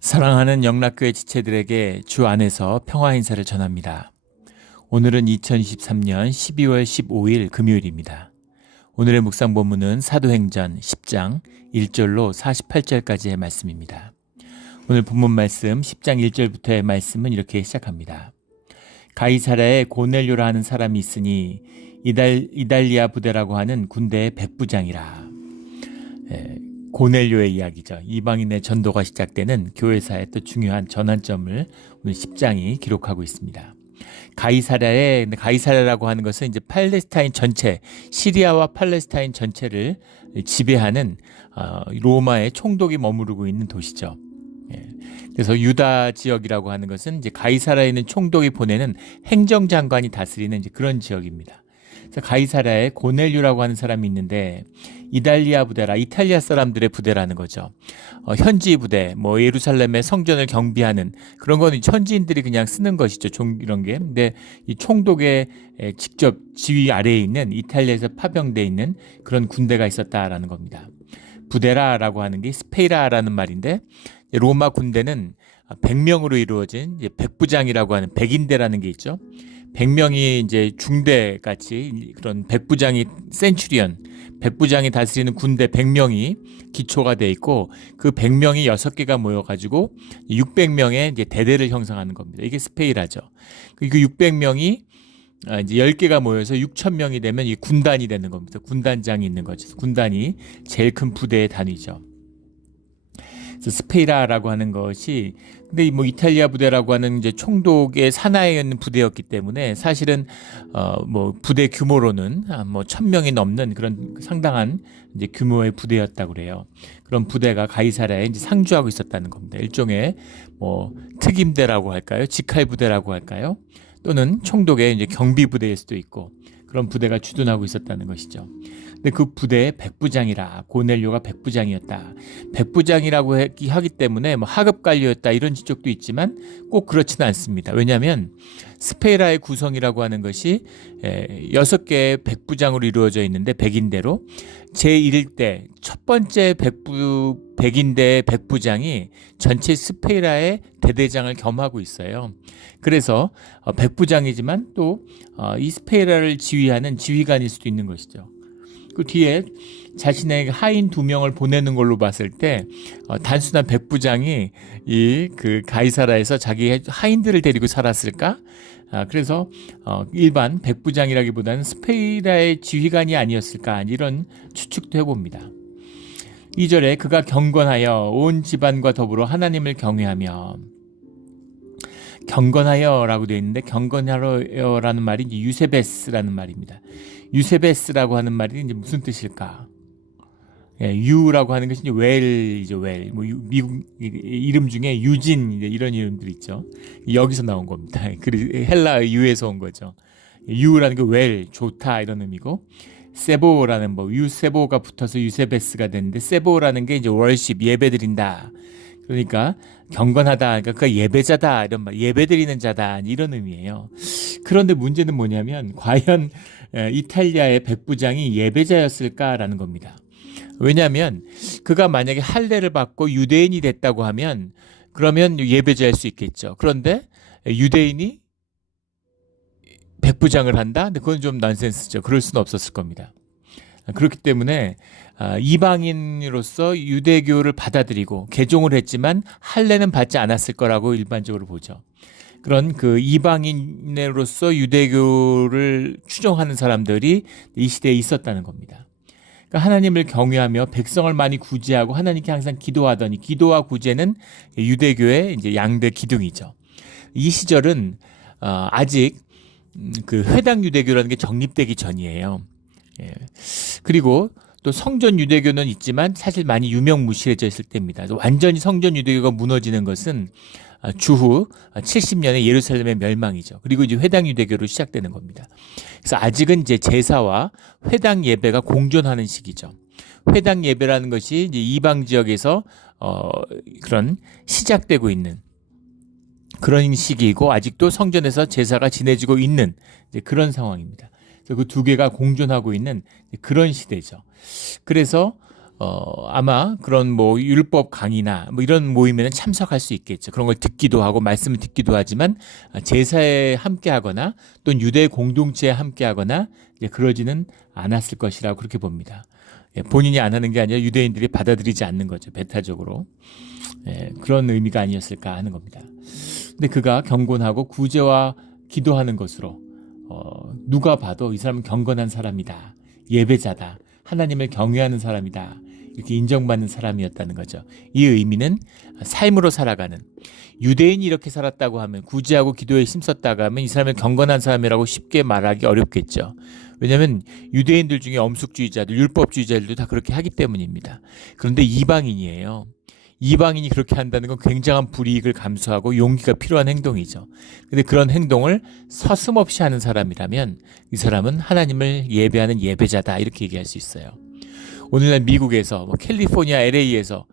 사랑하는 영락교회 지체들에게 주 안에서 평화 인사를 전합니다. 오늘은 2023년 12월 15일 금요일입니다. 오늘의 묵상 본문은 사도행전 10장 1절로 48절까지의 말씀입니다. 오늘 본문 말씀 10장 1절부터의 말씀은 이렇게 시작합니다. 가이사랴에 고넬료라 하는 사람이 있으니 이달리아 부대라고 하는 군대의 백부장이라. 고넬료의 이야기죠. 이방인의 전도가 시작되는 교회사의 또 중요한 전환점을 오늘 10장이 기록하고 있습니다. 가이사랴라고 하는 것은 이제 팔레스타인 전체, 시리아와 팔레스타인 전체를 지배하는 로마의 총독이 머무르고 있는 도시죠. 그래서 유다 지역이라고 하는 것은 이제 가이사랴에 있는 총독이 보내는 행정장관이 다스리는 이제 그런 지역입니다. 그래서 가이사랴에 고넬료라고 하는 사람이 있는데 이달리아 부대라, 이탈리아 사람들의 부대라는 거죠. 현지 부대, 예루살렘의 성전을 경비하는 그런 거는 현지인들이 그냥 쓰는 것이죠. 이런 게. 근데 이 총독의 직접 지휘 아래에 있는 이탈리아에서 파병되어 있는 그런 군대가 있었다라는 겁니다. 부대라라고 하는 게 스페이라라는 말인데 로마 군대는 100명으로 이루어진 백부장이라고 하는 백인대라는 게 있죠. 100명이 이제 중대 같이 그런 백부장이 센츄리언, 백부장이 다스리는 군대 100명이 기초가 돼 있고 그 100명이 6개가 모여 가지고 600명의 이제 대대를 형성하는 겁니다. 이게 스페이라죠. 그 600명이 이제 10개가 모여서 6,000명이 되면 이 군단이 되는 겁니다. 군단장이 있는 거죠. 군단이 제일 큰 부대의 단위죠. 그래서 스페이라라고 하는 것이 근데 이탈리아 부대라고 하는 이제 총독의 산하에 있는 부대였기 때문에 사실은 부대 규모로는 1,000명이 넘는 그런 상당한 이제 규모의 부대였다고 그래요. 그런 부대가 가이사랴에 이제 상주하고 있었다는 겁니다. 일종의 특임대라고 할까요? 직할 부대라고 할까요? 또는 총독의 이제 경비 부대일 수도 있고 그런 부대가 주둔하고 있었다는 것이죠. 근데 그 부대의 백부장이라, 고넬료가 백부장이었다. 백부장이라고 하기 때문에 하급 관료였다 이런 지적도 있지만 꼭 그렇지는 않습니다. 왜냐하면 스페이라의 구성이라고 하는 것이 6개의 백부장으로 이루어져 있는데 백인대로 제1대 첫 번째 백인대 백부장이 전체 스페이라의 대대장을 겸하고 있어요. 그래서 백부장이지만 또 이 스페이라를 지휘하는 지휘관일 수도 있는 것이죠. 그 뒤에 자신의 하인 2명을 보내는 걸로 봤을 때 단순한 백부장이 그 가이사랴에서 자기 하인들을 데리고 살았을까? 그래서 일반 백부장이라기보다는 스페이라의 지휘관이 아니었을까? 이런 추측도 해봅니다. 2절에 그가 경건하여 온 집안과 더불어 하나님을 경외하며 경건하여라고 되어 있는데 경건하여라는 말이 이제 유세베스라는 말입니다. 유세베스라고 하는 말이 이제 무슨 뜻일까? 유라고 하는 것이 이제 웰이죠, 웰. 미국 이름 중에 유진 이런 이름들이 있죠. 여기서 나온 겁니다. 헬라 유에서 온 거죠. 유라는 게 웰, 좋다 이런 의미고 세보라는 유세보가 붙어서 유세베스가 됐는데 세보라는 게 이제 월십 예배드린다. 그러니까 경건하다, 그러니까 예배자다 이런 말, 예배드리는 자다 이런 의미예요. 그런데 문제는 뭐냐면 과연 이탈리아의 백부장이 예배자였을까라는 겁니다. 왜냐하면 그가 만약에 할례를 받고 유대인이 됐다고 하면 그러면 예배자일 수 있겠죠. 그런데 유대인이 백부장을 한다? 근데 그건 좀 넌센스죠. 그럴 수는 없었을 겁니다. 그렇기 때문에 이방인으로서 유대교를 받아들이고 개종을 했지만 할례는 받지 않았을 거라고 일반적으로 보죠. 그런 그 이방인으로서 유대교를 추종하는 사람들이 이 시대에 있었다는 겁니다. 그러니까 하나님을 경외하며 백성을 많이 구제하고 하나님께 항상 기도하더니 기도와 구제는 유대교의 이제 양대 기둥이죠. 이 시절은 아직 그 회당 유대교라는 게 정립되기 전이에요. 그리고 또 성전 유대교는 있지만 사실 많이 유명무실해져 있을 때입니다. 완전히 성전 유대교가 무너지는 것은 주후 70년의 예루살렘의 멸망이죠. 그리고 이제 회당 유대교로 시작되는 겁니다. 그래서 아직은 이제 제사와 회당 예배가 공존하는 시기죠. 회당 예배라는 것이 이제 이방 지역에서 그런 시작되고 있는 그런 시기이고 아직도 성전에서 제사가 지내지고 있는 이제 그런 상황입니다. 그 두 개가 공존하고 있는 그런 시대죠. 그래서 아마 그런 뭐 율법 강의나 뭐 이런 모임에는 참석할 수 있겠죠. 그런 걸 듣기도 하고 말씀을 듣기도 하지만 제사에 함께하거나 또는 유대 공동체에 함께하거나 그러지는 않았을 것이라고 그렇게 봅니다. 본인이 안 하는 게 아니라 유대인들이 받아들이지 않는 거죠. 배타적으로. 그런 의미가 아니었을까 하는 겁니다. 근데 그가 경건하고 구제와 기도하는 것으로 누가 봐도 이 사람은 경건한 사람이다. 예배자다. 하나님을 경외하는 사람이다. 이렇게 인정받는 사람이었다는 거죠. 이 의미는 삶으로 살아가는, 유대인이 이렇게 살았다고 하면, 구제하고 기도에 힘썼다고 하면 이 사람은 경건한 사람이라고 쉽게 말하기 어렵겠죠. 왜냐하면 유대인들 중에 엄숙주의자들, 율법주의자들도 다 그렇게 하기 때문입니다. 그런데 이방인이에요. 이방인이 그렇게 한다는 건 굉장한 불이익을 감수하고 용기가 필요한 행동이죠. 그런데 그런 행동을 서슴없이 하는 사람이라면 이 사람은 하나님을 예배하는 예배자다, 이렇게 얘기할 수 있어요. 오늘날 미국에서 캘리포니아 LA에서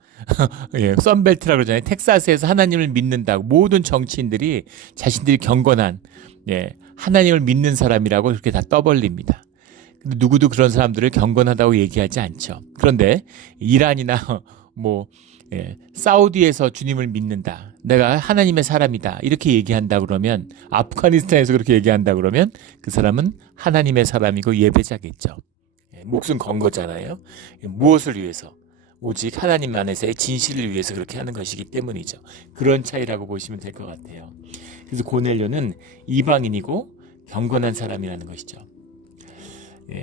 썬벨트라고 그러잖아요. 텍사스에서 하나님을 믿는다고 모든 정치인들이 자신들이 경건한 하나님을 믿는 사람이라고 그렇게 다 떠벌립니다. 근데 누구도 그런 사람들을 경건하다고 얘기하지 않죠. 그런데 이란이나 사우디에서 주님을 믿는다, 내가 하나님의 사람이다, 이렇게 얘기한다 그러면, 아프가니스탄에서 그렇게 얘기한다 그러면 그 사람은 하나님의 사람이고 예배자겠죠. 목숨 건 거잖아요. 무엇을 위해서? 오직 하나님 안에서의 진실을 위해서 그렇게 하는 것이기 때문이죠. 그런 차이라고 보시면 될 것 같아요. 그래서 고넬료는 이방인이고 경건한 사람이라는 것이죠.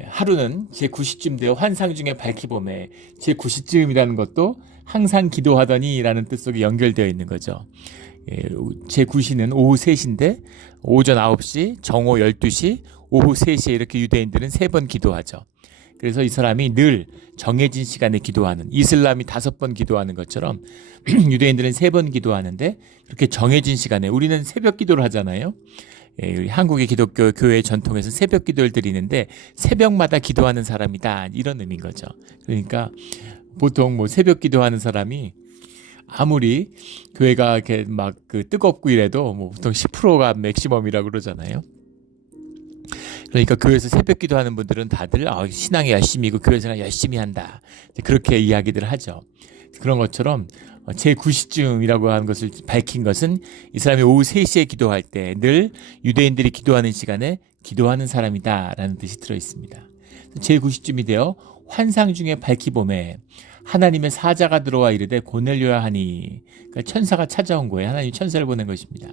하루는 제9시쯤 되어 환상 중에 밝히봄에, 제9시쯤이라는 것도 항상 기도하더니 라는 뜻 속에 연결되어 있는 거죠. 제9시는 오후 3시인데 오전 9시, 정오 12시, 오후 3시에 이렇게 유대인들은 3번 기도하죠. 그래서 이 사람이 늘 정해진 시간에 기도하는, 이슬람이 5번 기도하는 것처럼 유대인들은 3번 기도하는데, 그렇게 정해진 시간에, 우리는 새벽 기도를 하잖아요. 한국의 기독교 교회 전통에서 새벽 기도를 드리는데 새벽마다 기도하는 사람이다, 이런 의미인 거죠. 그러니까 보통 새벽 기도하는 사람이 아무리 교회가 이렇게 뜨겁고 이래도 보통 10%가 맥시멈이라고 그러잖아요. 그러니까 교회에서 새벽 기도하는 분들은 다들 신앙에 열심히고 교회 생활 열심히 한다, 그렇게 이야기들 하죠. 그런 것처럼 제9시쯤이라고 하는 것을 밝힌 것은 이 사람이 오후 3시에 기도할 때 늘 유대인들이 기도하는 시간에 기도하는 사람이다라는 뜻이 들어있습니다. 제9시쯤이 되어 환상 중에 밝히봄에 하나님의 사자가 들어와 이르되 고넬료야 하니, 그러니까 천사가 찾아온 거예요. 하나님이 천사를 보낸 것입니다.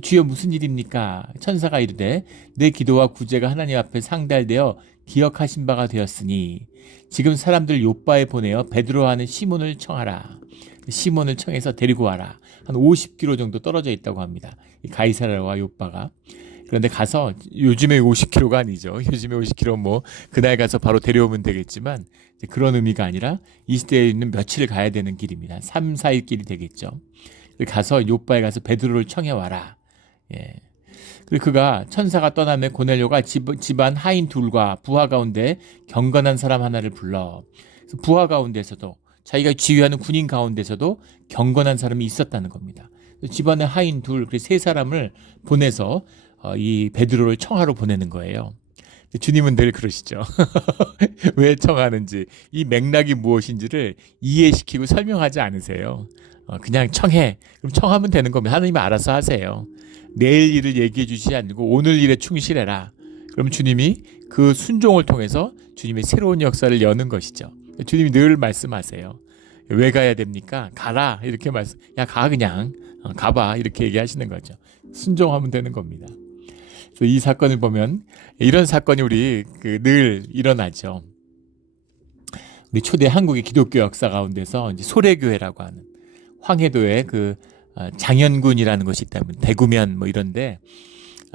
주여 무슨 일입니까? 천사가 이르되 내 기도와 구제가 하나님 앞에 상달되어 기억하신 바가 되었으니 지금 사람들 요바에 보내어 베드로 하는 시몬을 청하라. 시몬을 청해서 데리고 와라. 한 50km 정도 떨어져 있다고 합니다. 이 가이사랴와 요바가. 그런데 가서, 요즘에 50km가 아니죠. 요즘에 50km 그날 가서 바로 데려오면 되겠지만 그런 의미가 아니라 이 시대에 있는 며칠 가야 되는 길입니다. 3, 4일 길이 되겠죠. 가서 요바에 가서 베드로를 청해 와라. 그리고 그가, 천사가 떠나며 고넬료가 집안 하인 둘과 부하 가운데 경건한 사람 하나를 불러. 부하 가운데서도, 자기가 지휘하는 군인 가운데서도 경건한 사람이 있었다는 겁니다. 집안의 하인 둘, 그리고 3사람을 보내서 이 베드로를 청하러 보내는 거예요. 주님은 늘 그러시죠. 왜 청하는지, 이 맥락이 무엇인지를 이해시키고 설명하지 않으세요. 그냥 청해. 그럼 청하면 되는 겁니다. 하나님이 알아서 하세요. 내일 일을 얘기해 주시지 않고 오늘 일에 충실해라. 그럼 주님이 그 순종을 통해서 주님의 새로운 역사를 여는 것이죠. 주님이 늘 말씀하세요. 왜 가야 됩니까? 가라. 이렇게 말씀. 야, 가 그냥. 가봐. 이렇게 얘기하시는 거죠. 순종하면 되는 겁니다. 그래서 이 사건을 보면, 이런 사건이 우리 늘 일어나죠. 우리 초대 한국의 기독교 역사 가운데서 이제 소래교회라고 하는 황해도에 장현군이라는 것이 있다면, 대구면 이런데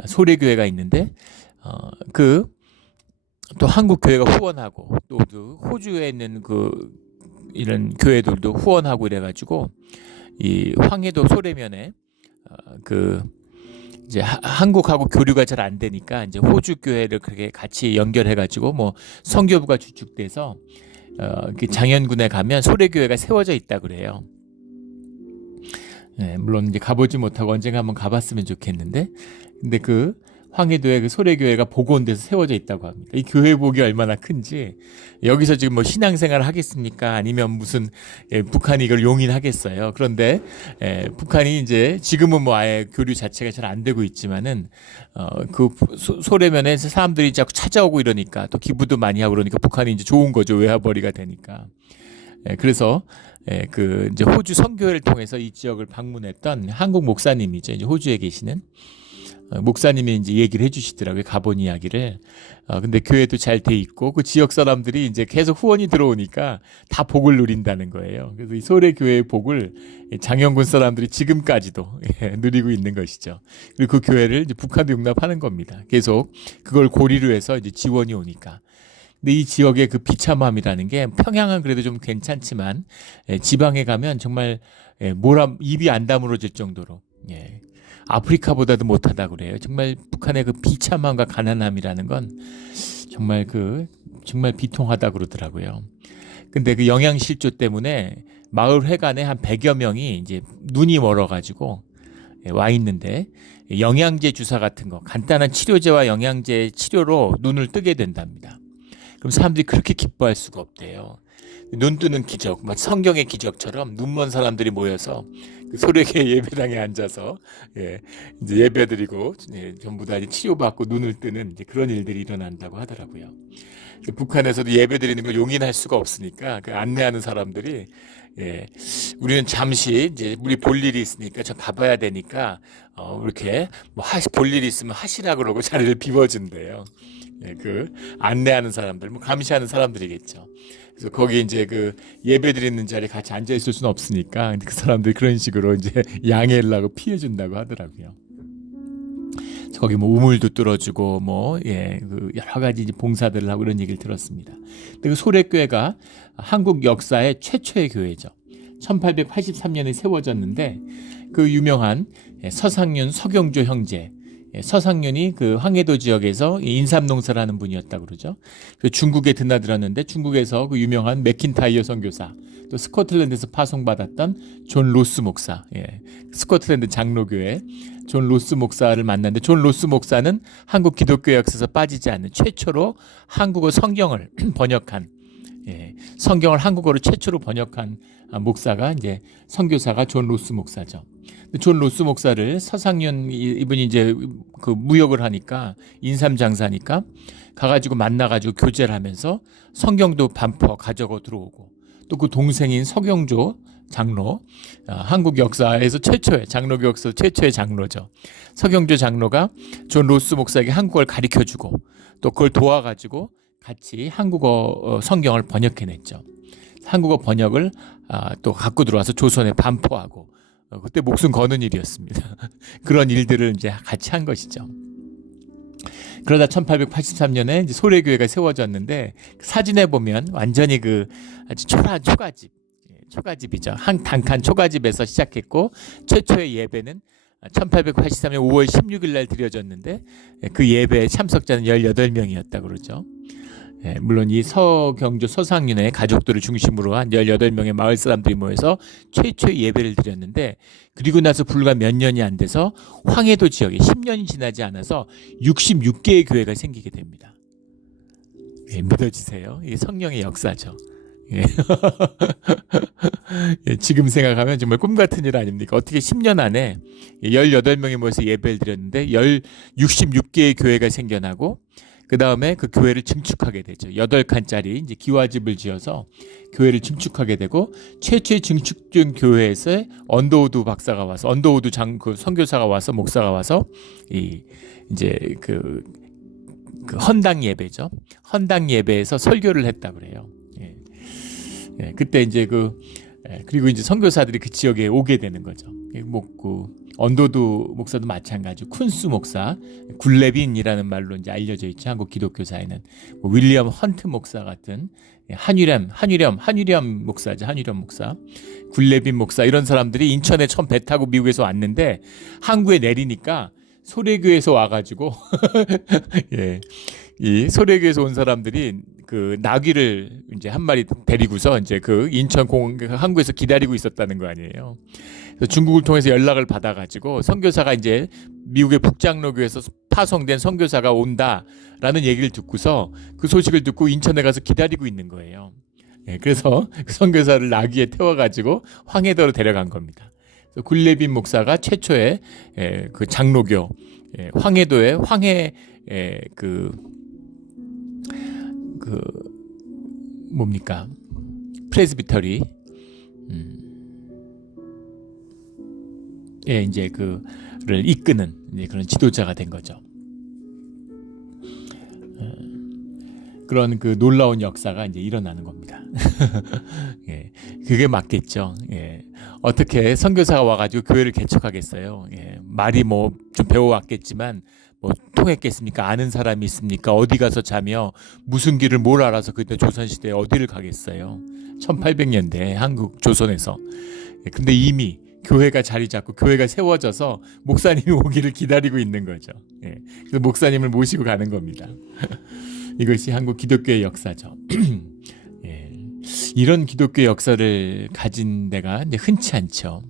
소래교회가 있는데 또 한국 교회가 후원하고 또 호주에 있는 이런 교회들도 후원하고 이래가지고 이 황해도 소래면에 이제 한국하고 교류가 잘 안 되니까 이제 호주 교회를 그렇게 같이 연결해가지고 선교부가 주축돼서 장현군에 가면 소래교회가 세워져 있다 그래요. 물론 이제 가보지 못하고 언젠가 한번 가봤으면 좋겠는데, 근데 황해도에 그 소래교회가 복원돼서 세워져 있다고 합니다. 이 교회복이 얼마나 큰지 여기서 지금 뭐 신앙생활을 하겠습니까? 아니면 무슨 북한이 이걸 용인하겠어요? 그런데 북한이 이제 지금은 뭐 아예 교류 자체가 잘 안 되고 있지만은 그 소래면에서 사람들이 자꾸 찾아오고 이러니까 또 기부도 많이 하고 그러니까 북한이 이제 좋은 거죠. 외화벌이가 되니까. 그래서 그 이제 호주 선교회를 통해서 이 지역을 방문했던 한국 목사님이죠. 이제 호주에 계시는 목사님이 이제 얘기를 해주시더라고요. 가본 이야기를. 근데 교회도 잘 돼 있고 그 지역 사람들이 이제 계속 후원이 들어오니까 다 복을 누린다는 거예요. 그래서 이 소래 교회의 복을 장영군 사람들이 지금까지도 누리고 있는 것이죠. 그리고 그 교회를 이제 북한도 용납하는 겁니다. 계속 그걸 고리로 해서 이제 지원이 오니까. 근데 이 지역의 그 비참함이라는 게 평양은 그래도 좀 괜찮지만 지방에 가면 정말 입이 안 다물어질 정도로 아프리카보다도 못하다 그래요. 정말 북한의 그 비참함과 가난함이라는 건 정말 비통하다 그러더라고요. 근데 그 영양실조 때문에 마을 회관에 한 100여 명이 이제 눈이 멀어가지고 와 있는데 영양제 주사 같은 거 간단한 치료제와 영양제 치료로 눈을 뜨게 된답니다. 그럼 사람들이 그렇게 기뻐할 수가 없대요. 눈 뜨는 기적, 막 성경의 기적처럼 눈먼 사람들이 모여서 그 소래교회 예배당에 앉아서 이제 예배드리고 전부 다 이제 치료받고 눈을 뜨는 이제 그런 일들이 일어난다고 하더라고요. 북한에서도 예배드리는 걸 용인할 수가 없으니까 그 안내하는 사람들이 우리는 잠시 이제 우리 볼 일이 있으니까 저 가봐야 되니까 이렇게 뭐 볼 일이 있으면 하시라 그러고 자리를 비워준대요. 그 안내하는 사람들, 뭐 감시하는 사람들이겠죠. 그래서 거기 이제 그 예배 드리는 자리에 같이 앉아 있을 수는 없으니까 그 사람들이 그런 식으로 이제 양해를 피해 준다고 하더라고요. 거기 뭐 우물도 뚫어주고 그 여러 가지 이제 봉사들을 하고 이런 얘기를 들었습니다. 근데 그 소래교회가 한국 역사의 최초의 교회죠. 1883년에 세워졌는데 그 유명한 서상윤 서경조 형제, 서상윤이 그 황해도 지역에서 인삼농사를 하는 분이었다고 그러죠. 중국에 드나들었는데 중국에서 그 유명한 맥킨타이어 선교사, 또 스코틀랜드에서 파송받았던 존 로스 목사, 스코틀랜드 장로교회 존 로스 목사를 만났는데 존 로스 목사는 한국 기독교 역사에서 빠지지 않는 최초로 한국어 성경을 번역한 성경을 한국어로 최초로 번역한 목사가 이제 선교사가 존 로스 목사죠. 존 로스 목사를 서상윤 이분이 이제 그 무역을 하니까 인삼 장사니까 가가지고 만나가지고 교제를 하면서 성경도 반포 가져고 들어오고 또 그 동생인 서경조 장로, 한국 역사에서 최초의 장로교 역사 최초의 장로죠. 서경조 장로가 존 로스 목사에게 한국어를 가르쳐주고 또 그걸 도와가지고 같이 한국어 성경을 번역해냈죠. 한국어 번역을 또 갖고 들어와서 조선에 반포하고 그때 목숨 거는 일이었습니다. 그런 일들을 이제 같이 한 것이죠. 그러다 1883년에 이제 소래교회가 세워졌는데 사진에 보면 완전히 그 아주 초라한 초가집이죠. 한 단칸 초가집에서 시작했고 최초의 예배는 1883년 5월 16일 날 드려졌는데 그 예배에 참석자는 18명이었다 그러죠. 물론 이 서경조 서상윤의 가족들을 중심으로 한 18명의 마을 사람들이 모여서 최초의 예배를 드렸는데 그리고 나서 불과 몇 년이 안 돼서 황해도 지역에 10년이 지나지 않아서 66개의 교회가 생기게 됩니다. 믿어지세요? 이게 성령의 역사죠. 지금 생각하면 정말 꿈 같은 일 아닙니까? 어떻게 10년 안에 18명이 모여서 예배를 드렸는데 66개의 교회가 생겨나고 그 다음에 그 교회를 증축하게 되죠. 8칸짜리 이제 기와집을 지어서 교회를 증축하게 되고 최초의 증축된 교회에서 언더우드 박사가 와서 언더우드 그 선교사가 와서 목사가 와서 이제 그 헌당 예배죠. 헌당 예배에서 설교를 했다 그래요. 그때 이제 그리고 이제 선교사들이 그 지역에 오게 되는 거죠. 언더우드 목사도 마찬가지고 쿤스 목사, 굴레빈이라는 말로 이제 알려져 있죠. 한국 기독교사에는 윌리엄 헌트 목사 같은 한유렴 목사죠. 한유렴 목사, 굴레빈 목사 이런 사람들이 인천에 처음 배 타고 미국에서 왔는데 항구에 내리니까 소래교에서 와가지고 이 소래교에서 온 사람들이 그 나귀를 이제 한 마리 데리고서 이제 그 인천 항구에서 기다리고 있었다는 거 아니에요. 그래서 중국을 통해서 연락을 받아가지고 선교사가 이제 미국의 북장로교에서 파송된 선교사가 온다라는 얘기를 듣고서 그 소식을 듣고 인천에 가서 기다리고 있는 거예요. 예, 그래서 그 선교사를 나귀에 태워가지고 황해도로 데려간 겁니다. 그래서 굴레빈 목사가 최초의 그 장로교 황해도의 황해 뭡니까 프레스비터리 이제 그를 이끄는 이제 그런 지도자가 된 거죠. 그런 그 놀라운 역사가 이제 일어나는 겁니다. 예, 그게 맞겠죠. 예, 어떻게 선교사가 와가지고 교회를 개척하겠어요? 예, 말이 뭐 좀 배워왔겠지만 뭐 통했겠습니까? 아는 사람이 있습니까? 어디 가서 자며 무슨 길을 뭘 알아서 그때 조선시대에 어디를 가겠어요? 1800년대 한국 조선에서. 예, 근데 이미 교회가 자리 잡고 교회가 세워져서 목사님이 오기를 기다리고 있는 거죠. 예, 그래서 목사님을 모시고 가는 겁니다. 이것이 한국 기독교의 역사죠. 예, 이런 기독교 역사를 가진 데가 이제 흔치 않죠.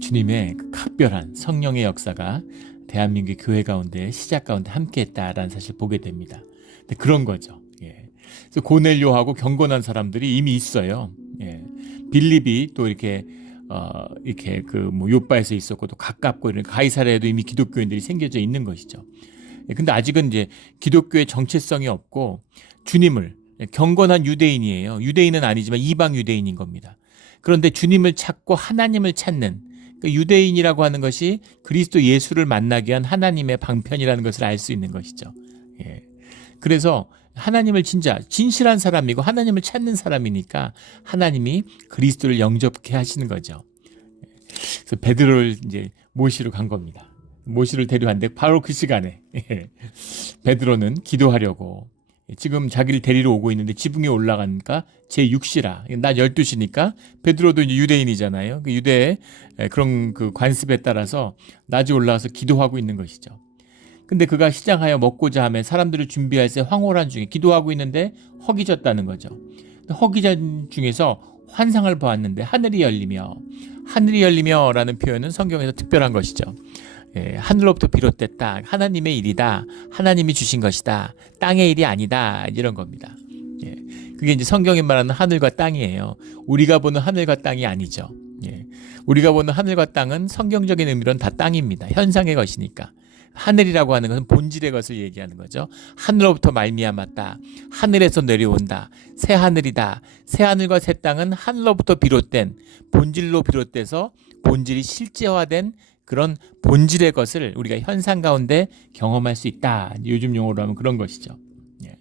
주님의 각별한 성령의 역사가 대한민국 교회 가운데 시작 가운데 함께했다라는 사실 보게 됩니다. 근데 그런 거죠. 예. 그래서 고넬료하고 경건한 사람들이 이미 있어요. 예. 빌립이 또 이렇게 그 뭐 요빠에서 있었고 또 가깝고 이런 가이사랴에도 이미 기독교인들이 생겨져 있는 것이죠. 근데 아직은 이제 기독교의 정체성이 없고 주님을 경건한 유대인이에요. 유대인은 아니지만 이방 유대인인 겁니다. 그런데 주님을 찾고 하나님을 찾는 유대인이라고 하는 것이 그리스도 예수를 만나기 위한 하나님의 방편이라는 것을 알 수 있는 것이죠. 예. 그래서 하나님을 진짜 진실한 사람이고 하나님을 찾는 사람이니까 하나님이 그리스도를 영접케 하시는 거죠. 그래서 베드로를 이제 모시러 간 겁니다. 모시를 데려왔는데 바로 그 시간에 베드로는 기도하려고 지금 자기를 데리러 오고 있는데 지붕에 올라가니까 제6시라 낮 12시니까 베드로도 이제 유대인이잖아요. 그 유대의 그런 그 관습에 따라서 낮에 올라가서 기도하고 있는 것이죠. 근데 그가 시장하여 먹고자 하며 사람들을 준비할 새 황홀한 중에 기도하고 있는데 허기졌다는 거죠. 허기전 중에서 환상을 보았는데 하늘이 열리며라는 표현은 성경에서 특별한 것이죠. 예, 하늘로부터 비롯됐다. 하나님의 일이다. 하나님이 주신 것이다. 땅의 일이 아니다. 이런 겁니다. 예, 그게 이제 성경이 말하는 하늘과 땅이에요. 우리가 보는 하늘과 땅이 아니죠. 예, 우리가 보는 하늘과 땅은 성경적인 의미로는 다 땅입니다. 현상의 것이니까. 하늘이라고 하는 것은 본질의 것을 얘기하는 거죠. 하늘로부터 말미암았다. 하늘에서 내려온다. 새 하늘이다. 새 하늘과 새 땅은 하늘로부터 비롯된 본질로 비롯돼서 본질이 실제화된 그런 본질의 것을 우리가 현상 가운데 경험할 수 있다. 요즘 용어로 하면 그런 것이죠. 예.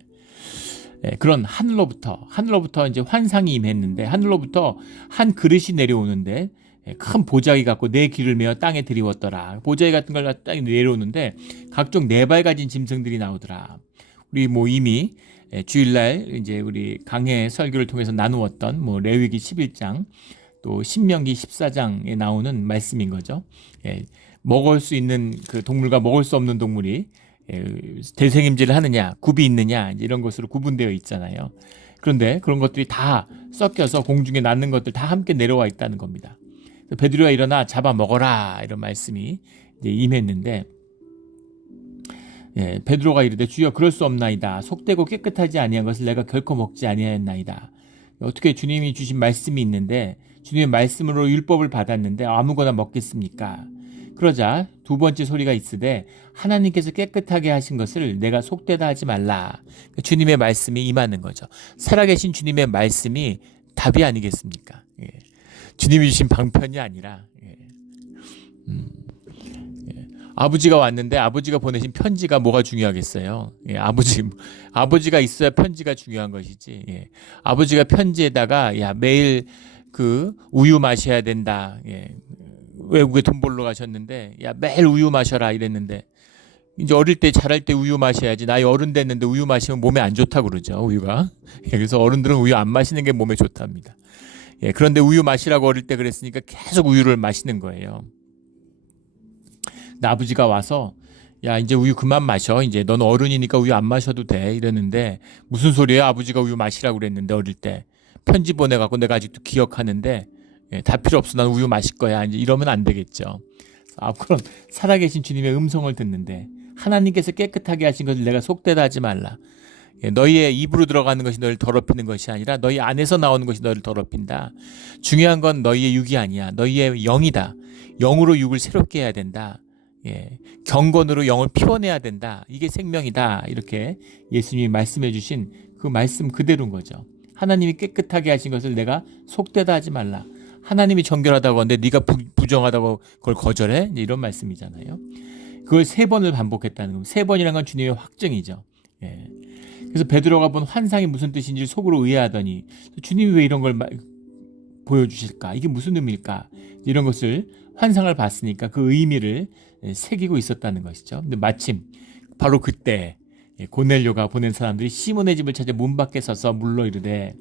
예, 그런 하늘로부터 이제 환상이 임했는데 하늘로부터 한 그릇이 내려오는데 큰 보자기 갖고 내 길을 메어 땅에 들이웠더라. 보자기 같은 걸 땅에 내려오는데 각종 네 발 가진 짐승들이 나오더라. 우리 뭐 이미 주일날 이제 우리 강해 설교를 통해서 나누었던 뭐 레위기 11장 또 신명기 14장에 나오는 말씀인 거죠. 예, 먹을 수 있는 그 동물과 먹을 수 없는 동물이 대생임질을 하느냐, 굽이 있느냐 이런 것으로 구분되어 있잖아요. 그런데 그런 것들이 다 섞여서 공중에 낳는 것들 다 함께 내려와 있다는 겁니다. 베드로가 일어나 잡아 먹어라 이런 말씀이 이제 임했는데 예, 베드로가 이르되 주여 그럴 수 없나이다. 속되고 깨끗하지 아니한 것을 내가 결코 먹지 아니하였나이다. 어떻게 주님이 주신 말씀이 있는데 주님의 말씀으로 율법을 받았는데 아무거나 먹겠습니까? 그러자 두 번째 소리가 있으되 하나님께서 깨끗하게 하신 것을 내가 속되다 하지 말라. 주님의 말씀이 임하는 거죠. 살아계신 주님의 말씀이 답이 아니겠습니까? 예. 주님이 주신 방편이 아니라 아버지가 왔는데 아버지가 보내신 편지가 뭐가 중요하겠어요? 예, 아버지가 있어야 편지가 중요한 것이지. 예, 아버지가 편지에다가 야 매일 그 우유 마셔야 된다. 예, 외국에 돈 벌러 가셨는데 야 매일 우유 마셔라 이랬는데 이제 어릴 때 자랄 때 우유 마셔야지. 나이 어른 됐는데 우유 마시면 몸에 안 좋다고 그러죠. 우유가. 예, 그래서 어른들은 우유 안 마시는 게 몸에 좋답니다. 예, 그런데 우유 마시라고 어릴 때 그랬으니까 계속 우유를 마시는 거예요. 근데 아버지가 와서 야 이제 우유 그만 마셔. 이제 넌 어른이니까 우유 안 마셔도 돼. 이랬는데 무슨 소리예요? 아버지가 우유 마시라고 그랬는데 어릴 때 편지 보내갖고 내가 아직도 기억하는데 예, 다 필요 없어. 난 우유 마실 거야. 이제 이러면 안 되겠죠. 그럼 살아계신 주님의 음성을 듣는데 하나님께서 깨끗하게 하신 것을 내가 속되다 하지 말라. 너희의 입으로 들어가는 것이 너희를 더럽히는 것이 아니라 너희 안에서 나오는 것이 너희를 더럽힌다. 중요한 건 너희의 육이 아니야. 너희의 영이다. 영으로 육을 새롭게 해야 된다. 경건으로 영을 피워내야 된다. 이게 생명이다. 이렇게 예수님이 말씀해 주신 그 말씀 그대로인 거죠. 하나님이 깨끗하게 하신 것을 내가 속되다 하지 말라. 하나님이 정결하다고 하는데 네가 부정하다고 그걸 거절해? 이런 말씀이잖아요. 그걸 3번을 반복했다는 겁니다. 3번이란 건 주님의 확증이죠. 그래서 베드로가 본 환상이 무슨 뜻인지 속으로 의아하더니 주님이 왜 이런 걸 보여주실까? 이게 무슨 의미일까? 이런 것을 환상을 봤으니까 그 의미를 새기고 있었다는 것이죠. 근데 마침 바로 그때 고넬료가 보낸 사람들이 시몬의 집을 찾아 문 밖에 서서 물러 이르되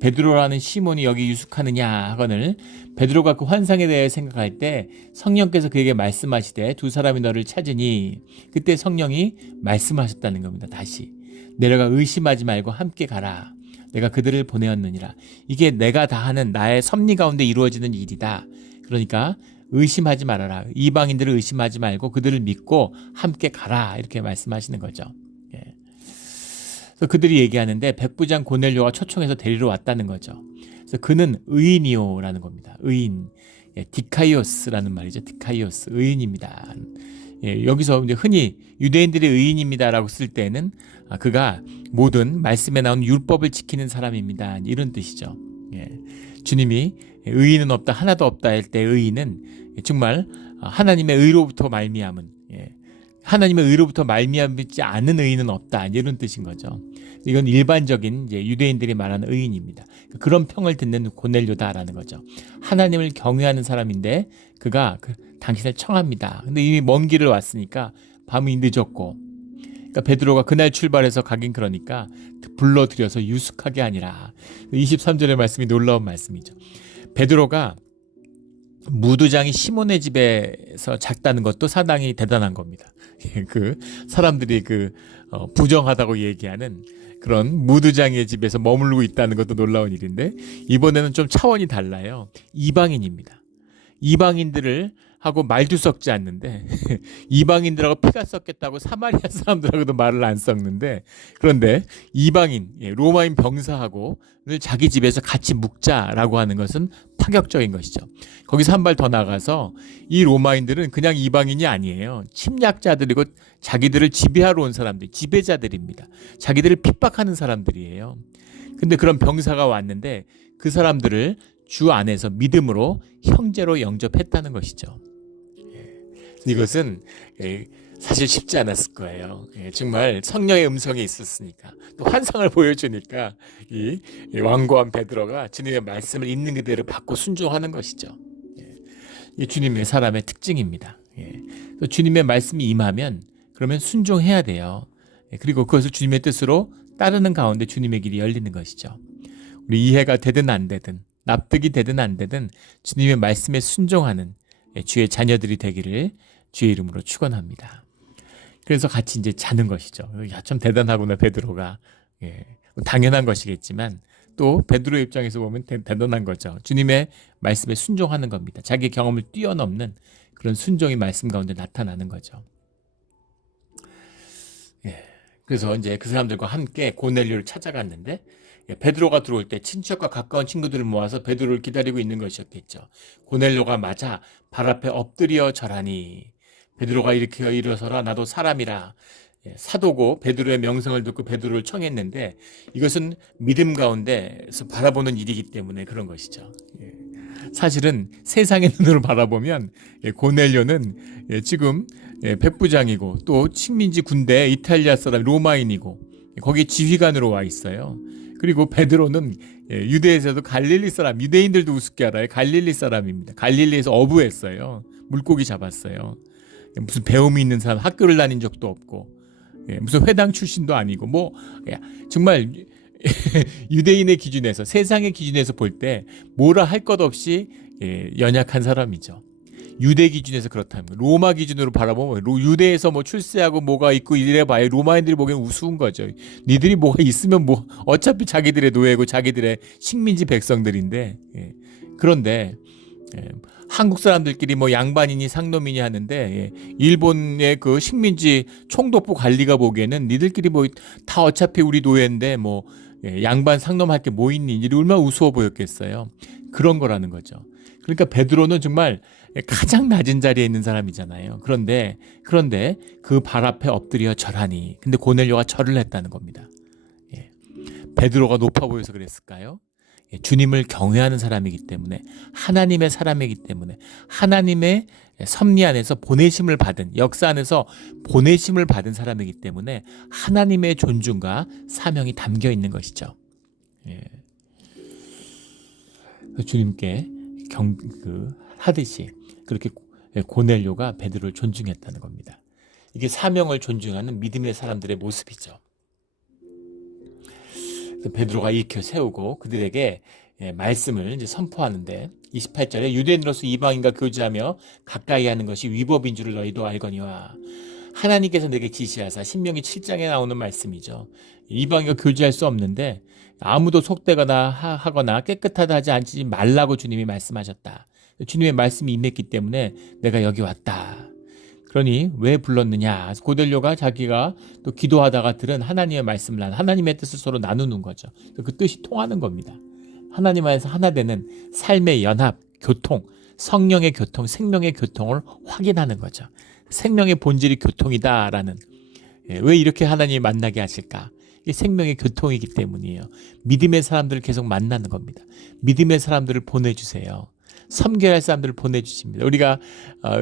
베드로라는 시몬이 여기 유숙하느냐 하거늘 베드로가 그 환상에 대해 생각할 때 성령께서 그에게 말씀하시되 2 사람이 너를 찾으니 그때 성령이 말씀하셨다는 겁니다. 다시 내려가 의심하지 말고 함께 가라. 내가 그들을 보내었느니라. 이게 내가 다 하는 나의 섭리 가운데 이루어지는 일이다. 그러니까 의심하지 말아라. 이방인들을 의심하지 말고 그들을 믿고 함께 가라. 이렇게 말씀하시는 거죠. 그래서 그들이 얘기하는데 백부장 고넬료가 초청해서 데리러 왔다는 거죠. 그래서 그는 의인이요라는 겁니다. 의인. 디카이오스라는 말이죠. 디카이오스. 의인입니다. 여기서 이제 흔히 유대인들의 의인입니다라고 쓸 때는 그가 모든 말씀에 나온 율법을 지키는 사람입니다. 이런 뜻이죠. 주님이 의인은 없다, 하나도 없다 할 때 의인은 정말 하나님의 의로부터 말미암은, 하나님의 의로부터 말미암지 않은 의인은 없다, 이런 뜻인 거죠. 이건 일반적인 이제 유대인들이 말하는 의인입니다. 그런 평을 듣는 고넬료다라는 거죠. 하나님을 경외하는 사람인데 그가 당신을 청합니다. 근데 이미 먼 길을 왔으니까 밤이 늦었고, 그러니까 베드로가 그날 출발해서 가긴 그러니까 불러들여서 유숙하게 하니라. 23절의 말씀이 놀라운 말씀이죠. 베드로가 무두장이 시몬의 집에서 잤다는 것도 상당히 대단한 겁니다. 그 사람들이 부정하다고 얘기하는 그런 무두장의 집에서 머물고 있다는 것도 놀라운 일인데 이번에는 좀 차원이 달라요. 이방인입니다. 이방인들을 하고 말도 섞지 않는데 이방인들하고 피가 섞였다고 사마리아 사람들하고도 말을 안 섞는데 그런데 이방인 로마인 병사하고 자기 집에서 같이 묵자라고 하는 것은 파격적인 것이죠. 거기서 한 발 더 나가서 이 로마인들은 그냥 이방인이 아니에요. 침략자들이고 자기들을 지배하러 온 사람들, 지배자들입니다. 자기들을 핍박하는 사람들이에요. 근데 그런 병사가 왔는데 그 사람들을 주 안에서 믿음으로 형제로 영접했다는 것이죠. 이것은 사실 쉽지 않았을 거예요. 정말 성령의 음성이 있었으니까 또 환상을 보여주니까 이 완고한 베드로가 주님의 말씀을 있는 그대로 받고 순종하는 것이죠. 이 주님의 사람의 특징입니다. 또 주님의 말씀이 임하면 그러면 순종해야 돼요. 그리고 그것을 주님의 뜻으로 따르는 가운데 주님의 길이 열리는 것이죠. 우리 이해가 되든 안 되든 납득이 되든 안 되든 주님의 말씀에 순종하는 주의 자녀들이 되기를 주의 이름으로 축원합니다. 그래서 같이 이제 자는 것이죠. 야, 참 대단하구나 베드로가. 당연한 것이겠지만 또 베드로 입장에서 보면 대단한 거죠. 주님의 말씀에 순종하는 겁니다. 자기 경험을 뛰어넘는 그런 순종이 말씀 가운데 나타나는 거죠. 그래서 이제 그 사람들과 함께 고넬료를 찾아갔는데 베드로가 들어올 때 친척과 가까운 친구들을 모아서 베드로를 기다리고 있는 것이었겠죠. 고넬료가 맞아 발 앞에 엎드려 절하니 베드로가 일으켜 일어서라 나도 사람이라. 사도고 베드로의 명성을 듣고 베드로를 청했는데 이것은 믿음 가운데서 바라보는 일이기 때문에 그런 것이죠. 사실은 세상의 눈으로 바라보면 고넬료는 지금 백부장이고 또 식민지 군대 이탈리아 사람 로마인이고 거기에 지휘관으로 와 있어요. 그리고 베드로는 유대에서도 갈릴리 사람, 유대인들도 우습게 알아요. 갈릴리 사람입니다. 갈릴리에서 어부했어요. 물고기 잡았어요. 무슨 배움이 있는 사람, 학교를 다닌 적도 없고 무슨 회당 출신도 아니고 정말 유대인의 기준에서 세상의 기준에서 볼 때 뭐라 할 것 없이 연약한 사람이죠. 유대 기준에서 그렇다면 로마 기준으로 바라보면 유대에서 출세하고 뭐가 있고 이래봐야 로마인들이 보기엔 우스운 거죠. 니들이 뭐가 있으면 어차피 자기들의 노예고 자기들의 식민지 백성들인데 그런데 한국 사람들끼리 뭐 양반이니 상놈이니 하는데 일본의 그 식민지 총독부 관리가 보기에는 니들끼리 뭐 다 어차피 우리 노예인데 뭐 양반 상놈 할 게 뭐 있니? 이 얼마나 우스워 보였겠어요. 그런 거라는 거죠. 그러니까 베드로는 정말 가장 낮은 자리에 있는 사람이잖아요. 그런데 그 발 앞에 엎드려 절하니. 근데 고넬료가 절을 했다는 겁니다. 베드로가 높아 보여서 그랬을까요? 주님을 경외하는 사람이기 때문에, 하나님의 사람이기 때문에, 하나님의 섭리 안에서 보내심을 받은, 역사 안에서 보내심을 받은 사람이기 때문에 하나님의 존중과 사명이 담겨 있는 것이죠. 주님께 하듯이 그렇게 고넬료가 베드로를 존중했다는 겁니다. 이게 사명을 존중하는 믿음의 사람들의 모습이죠. 베드로가 일으켜 세우고 그들에게 말씀을 이제 선포하는데 28절에 유대인으로서 이방인과 교제하며 가까이 하는 것이 위법인 줄을 너희도 알거니와 하나님께서 내게 지시하사 신명기 7장에 나오는 말씀이죠. 이방인과 교제할 수 없는데 아무도 속되거나 하거나 깨끗하다 하지 않지 말라고 주님이 말씀하셨다. 주님의 말씀이 임했기 때문에 내가 여기 왔다. 그러니 왜 불렀느냐? 고넬료가 자기가 또 기도하다가 들은 하나님의 말씀을 하나님의 뜻을 서로 나누는 거죠. 그 뜻이 통하는 겁니다. 하나님 안에서 하나 되는 삶의 연합, 교통, 성령의 교통, 생명의 교통을 확인하는 거죠. 생명의 본질이 교통이다라는, 왜 이렇게 하나님이 만나게 하실까? 이게 생명의 교통이기 때문이에요. 믿음의 사람들을 계속 만나는 겁니다. 믿음의 사람들을 보내주세요. 섬겨야 할 사람들을 보내주십니다.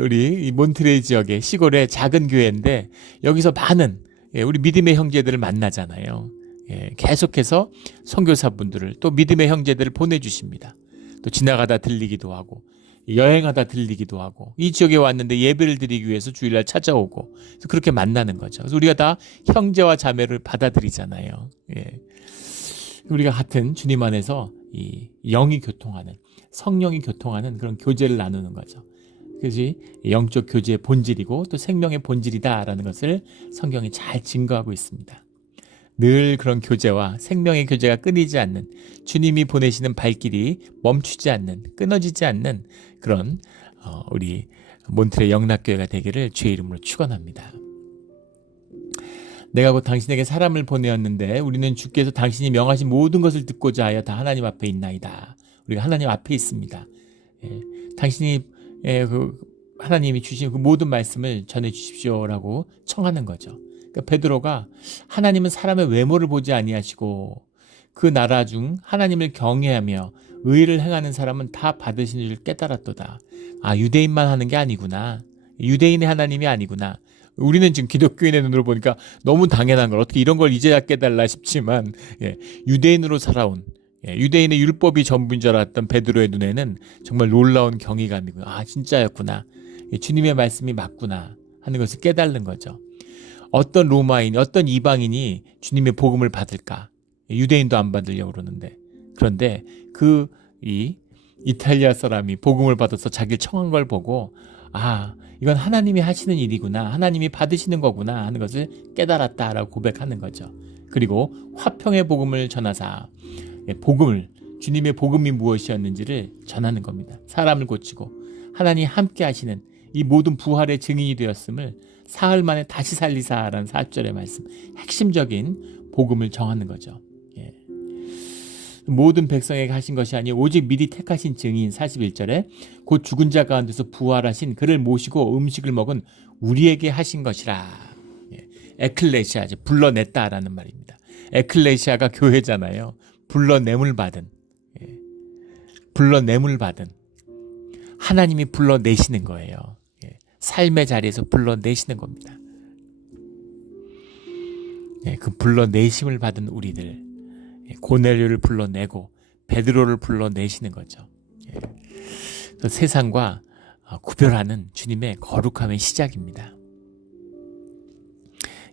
우리 이 몬트레이 지역의 시골의 작은 교회인데 여기서 많은 우리 믿음의 형제들을 만나잖아요. 계속해서 선교사분들을 또 믿음의 형제들을 보내주십니다. 또 지나가다 들리기도 하고 여행하다 들리기도 하고 이 지역에 왔는데 예배를 드리기 위해서 주일날 찾아오고 그래서 그렇게 만나는 거죠. 그래서 우리가 다 형제와 자매를 받아들이잖아요. 우리가 같은 주님 안에서 이 영이 교통하는, 성령이 교통하는 그런 교제를 나누는 거죠. 그것이 영적 교제의 본질이고 또 생명의 본질이다라는 것을 성경이 잘 증거하고 있습니다. 늘 그런 교제와 생명의 교제가 끊이지 않는, 주님이 보내시는 발길이 멈추지 않는, 끊어지지 않는 그런 우리 몬트레 영락교회가 되기를 주의 이름으로 축원합니다. 내가 곧 당신에게 사람을 보내었는데 우리는 주께서 당신이 명하신 모든 것을 듣고자 하여 다 하나님 앞에 있나이다. 우리가 하나님 앞에 있습니다. 당신이 하나님이 주신 그 모든 말씀을 전해 주십시오라고 청하는 거죠. 그러니까 베드로가 하나님은 사람의 외모를 보지 아니하시고 그 나라 중 하나님을 경외하며 의를 행하는 사람은 다 받으시는 줄 깨달았도다. 아, 유대인만 하는 게 아니구나. 유대인의 하나님이 아니구나. 우리는 지금 기독교인의 눈으로 보니까 너무 당연한 걸 어떻게 이런 걸 이제야 깨달라 싶지만 유대인으로 살아온, 유대인의 율법이 전부인 줄 알았던 베드로의 눈에는 정말 놀라운 경이감이고, 아, 진짜였구나. 주님의 말씀이 맞구나 하는 것을 깨달는 거죠. 어떤 로마인, 어떤 이방인이 주님의 복음을 받을까? 유대인도 안 받으려고 그러는데, 그런데 이 이탈리아 사람이 복음을 받아서 자기를 청한 걸 보고, 아, 이건 하나님이 하시는 일이구나, 하나님이 받으시는 거구나 하는 것을 깨달았다라고 고백하는 거죠. 그리고 화평의 복음을 전하사, 주님의 복음이 무엇이었는지를 전하는 겁니다. 사람을 고치고 하나님이 함께 하시는 이 모든 부활의 증인이 되었음을 사흘 만에 다시 살리사라는 4절의 말씀, 핵심적인 복음을 정하는 거죠. 모든 백성에게 하신 것이 아니 오직 미리 택하신 증인 41절에 곧 죽은 자 가운데서 부활하신 그를 모시고 음식을 먹은 우리에게 하신 것이라. 에클레시아, 불러냈다라는 말입니다. 에클레시아가 교회잖아요. 불러냄을 받은 하나님이 불러내시는 거예요. 삶의 자리에서 불러내시는 겁니다. 그 불러내심을 받은 우리들, 고넬료를 불러내고 베드로를 불러내시는 거죠. 세상과 구별하는 주님의 거룩함의 시작입니다.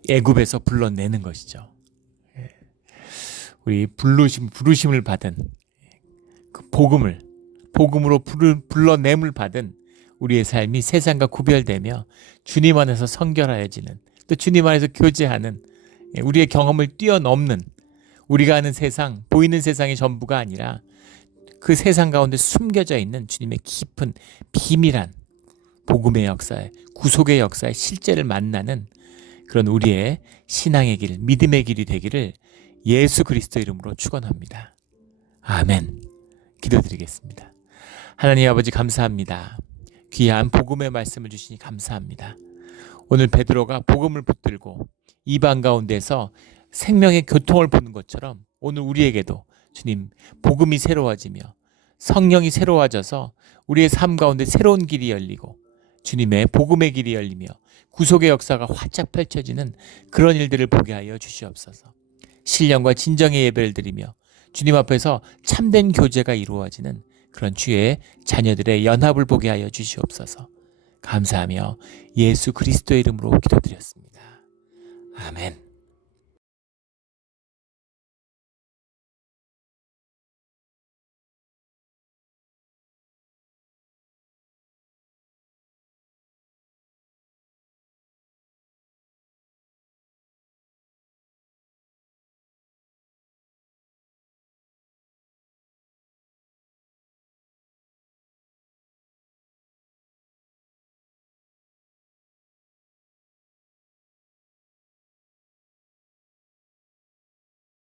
애굽에서 불러내는 것이죠. 우리 부르심을 받은 그 복음으로 불러냄을 받은 우리의 삶이 세상과 구별되며 주님 안에서 성결하여지는, 또 주님 안에서 교제하는, 우리의 경험을 뛰어넘는, 우리가 아는 세상, 보이는 세상이 전부가 아니라 그 세상 가운데 숨겨져 있는 주님의 깊은 비밀한 복음의 역사에, 구속의 역사에 실제를 만나는 그런 우리의 신앙의 길, 믿음의 길이 되기를 예수 그리스도 이름으로 축원합니다. 아멘. 기도드리겠습니다. 하나님 아버지 감사합니다. 귀한 복음의 말씀을 주시니 감사합니다. 오늘 베드로가 복음을 붙들고 이방 가운데서 생명의 교통을 보는 것처럼 오늘 우리에게도 주님 복음이 새로워지며 성령이 새로워져서 우리의 삶 가운데 새로운 길이 열리고 주님의 복음의 길이 열리며 구속의 역사가 활짝 펼쳐지는 그런 일들을 보게 하여 주시옵소서. 신령과 진정의 예배를 드리며 주님 앞에서 참된 교제가 이루어지는 그런 주의 자녀들의 연합을 보게 하여 주시옵소서. 감사하며 예수 그리스도의 이름으로 기도드렸습니다. 아멘.